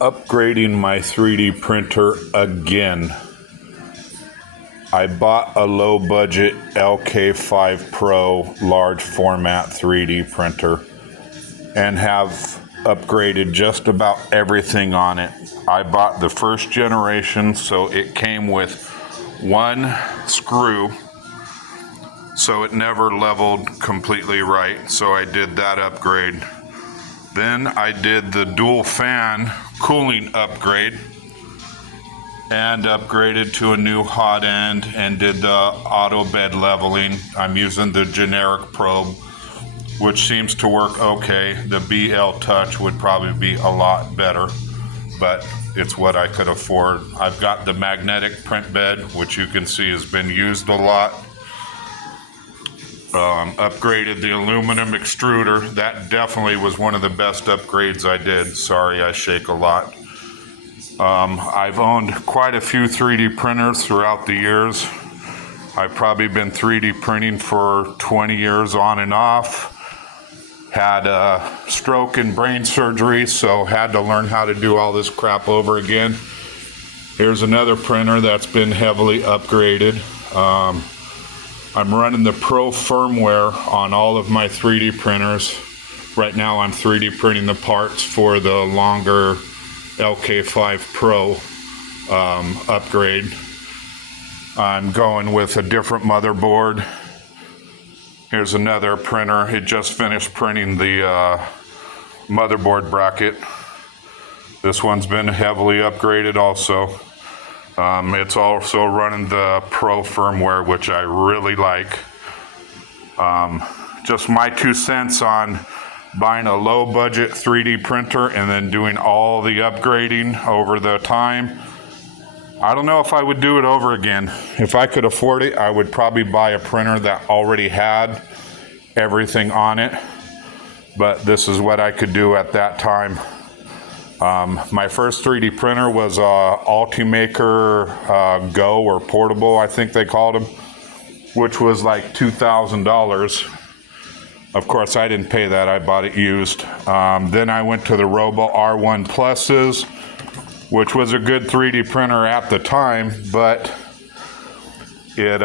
upgrading my 3D printer again. I bought a low budget LK5 Pro large format 3D printer and have upgraded just about everything on it. I bought the first generation, so it came with one screw, so it never leveled completely right, so I did that upgrade. Then I did the dual fan cooling upgrade and upgraded to a new hot end and did the auto bed leveling. I'm using the generic probe, which seems to work okay. The BL Touch would probably be a lot better, but it's what I could afford. I've got the magnetic print bed, which you can see has been used a lot. Upgraded the aluminum extruder. That definitely was one of the best upgrades I did. Sorry, I shake a lot. I've owned quite a few 3D printers throughout the years. I've probably been 3D printing for 20 years on and off. Had a stroke and brain surgery, so had to learn how to do all this crap over again. Here's another printer that's been heavily upgraded. I'm running the Pro firmware on all of my 3D printers. Right now I'm 3D printing the parts for the longer LK5 Pro upgrade. I'm going with a different motherboard. Here's another printer. It just finished printing the motherboard bracket. This one's been heavily upgraded also. It's also running the Pro firmware, which I really like. Just my 2 cents on buying a low budget 3D printer and then doing all the upgrading over the time. I don't know if I would do it over again. If I could afford it, I would probably buy a printer that already had everything on it. But this is what I could do at that time. My first 3D printer was Ultimaker Go or Portable, I think they called them, which was like $2,000. Of course, I didn't pay that. I bought it used. Then I went to the Robo R1 Pluses, which was a good 3D printer at the time, but it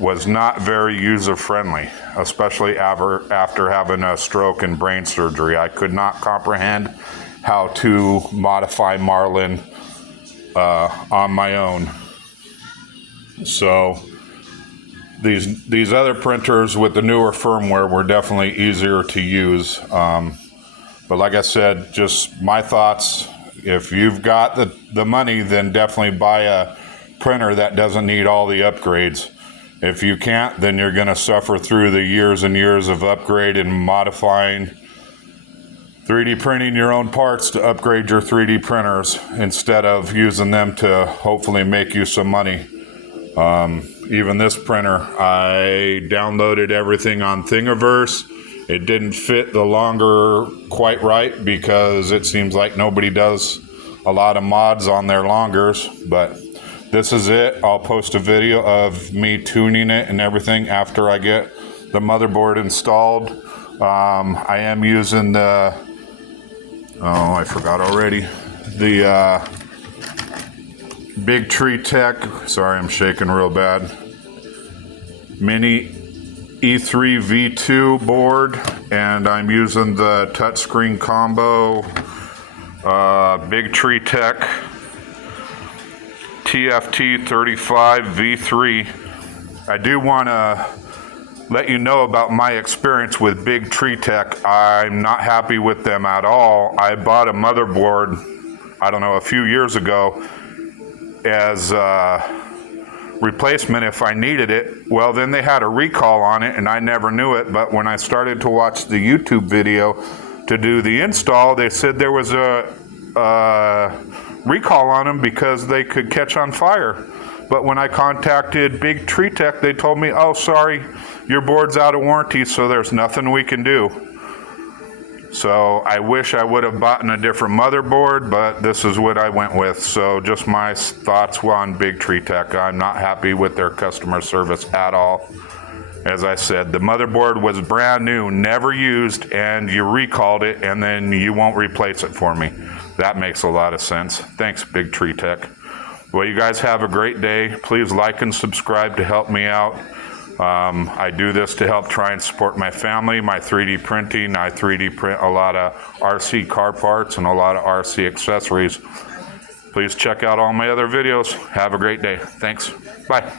was not very user-friendly, especially after having a stroke and brain surgery. I could not comprehend how to modify Marlin on my own. So these other printers with the newer firmware were definitely easier to use. But like I said, just my thoughts. If you've got the money, then definitely buy a printer that doesn't need all the upgrades. If you can't, then you're going to suffer through the years and years of upgrade and modifying, 3D printing your own parts to upgrade your 3D printers instead of using them to hopefully make you some money. Even this printer, I downloaded everything on Thingiverse. It didn't fit the longer quite right because it seems like nobody does a lot of mods on their longers, but this is it. I'll post a video of me tuning it and everything after I get the motherboard installed. I am using the, I forgot already, the Big Tree Tech, sorry I'm shaking real bad, Mini E3 V2 board, and I'm using the touchscreen combo Big Tree Tech TFT 35 V3. I do want to let you know about my experience with Big Tree Tech. I'm not happy with them at all. I bought a motherboard, I don't know, a few years ago as replacement if I needed it. Well, then they had a recall on it and I never knew it, but when I started to watch the YouTube video to do the install, they said there was a recall on them because they could catch on fire. But when I contacted Big Tree Tech, they told me, oh, sorry, your board's out of warranty, so there's nothing we can do. So I wish I would have bought a different motherboard, but this is what I went with. So just my thoughts on Big Tree Tech. I'm not happy with their customer service at all. As I said, the motherboard was brand new, never used, and you recalled it, and then you won't replace it for me. That makes a lot of sense. Thanks, Big Tree Tech. Well, you guys have a great day. Please like and subscribe to help me out. I do this to help try and support my family, my 3D printing. I 3D print a lot of RC car parts and a lot of RC accessories. Please check out all my other videos. Have a great day. Thanks. Bye.